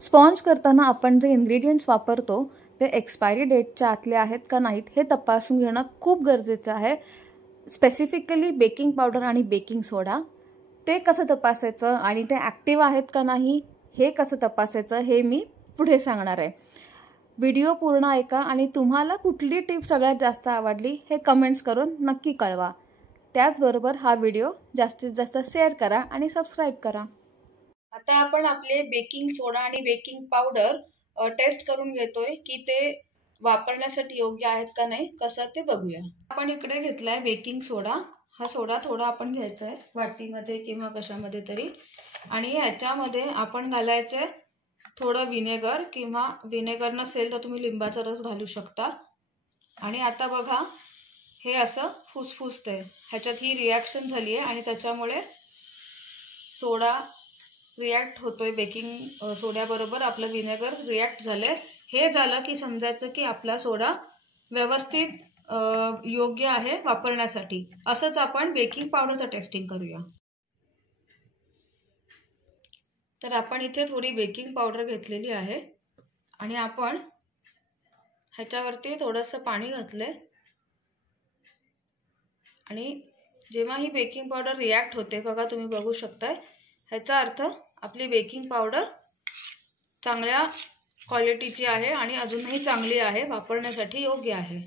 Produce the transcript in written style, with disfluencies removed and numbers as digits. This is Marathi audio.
स्पॉन्ज करताना आपण जे इन्ग्रेडियंट्स वापरतो ते एक्सपायरी डेटच्या आतले आहेत का नाहीत हे तपासून घेणं खूप गरजेचं आहे। स्पेसिफिकली बेकिंग पावडर आणि बेकिंग सोडा, ते कसं तपासायचं आणि ते ॲक्टिव्ह आहेत का नाही हे कसं तपासायचं हे मी पुढे सांगणार आहे। व्हिडिओ पूर्ण ऐका आणि तुम्हाला कुठली टिप सगळ्यात जास्त आवडली हे कमेंट्स करून नक्की कळवा। त्याचबरोबर हा व्हिडिओ जास्तीत जास्त शेअर करा आणि सबस्क्राइब करा। आता आपण आपले बेकिंग सोडा आणि बेकिंग पावडर टेस्ट करून घेतोय की ते वापरण्यासाठी योग्य आहेत का नाही कसं ते बघूया। आपण इकडे घेतलाय बेकिंग सोडा। हा सोडा थोडा आपण घ्यायचा आहे वाटीमध्ये किंवा कशामध्ये तरी, आणि ह्याच्यामध्ये आपण घालायचंय थोडं विनेगर, किंवा विनेगर नसेल तर तुम्ही लिंबाचा रस घालू शकता। आणि आता बघा हे असं फुसफुसतंय, ह्याच्यात ही रिॲक्शन झाली आहे आणि त्याच्यामुळे सोडा रिॲक्ट होतोय, बेकिंग सोड्याबरोबर आपलं विनेगर रिॲक्ट झालंय। हे झालं की समजायचं की आपला सोडा व्यवस्थित योग्य आहे वापरण्यासाठी। असंच आपण बेकिंग पावडरचं टेस्टिंग करूया। तर आपण इथे थोडी बेकिंग पावडर घेतलेली आहे आणि आपण ह्याच्यावरती थोडंसं पाणी घातलंय, आणि जेव्हा ही बेकिंग पावडर रिॲक्ट होते बघा, तुम्ही बघू शकताय, ह्याचा अर्थ आपली बेकिंग पावडर चांगल्या क्वालिटीची आहे आणि अजूनही चांगली आहे, वापरण्यासाठी योग्य आहे।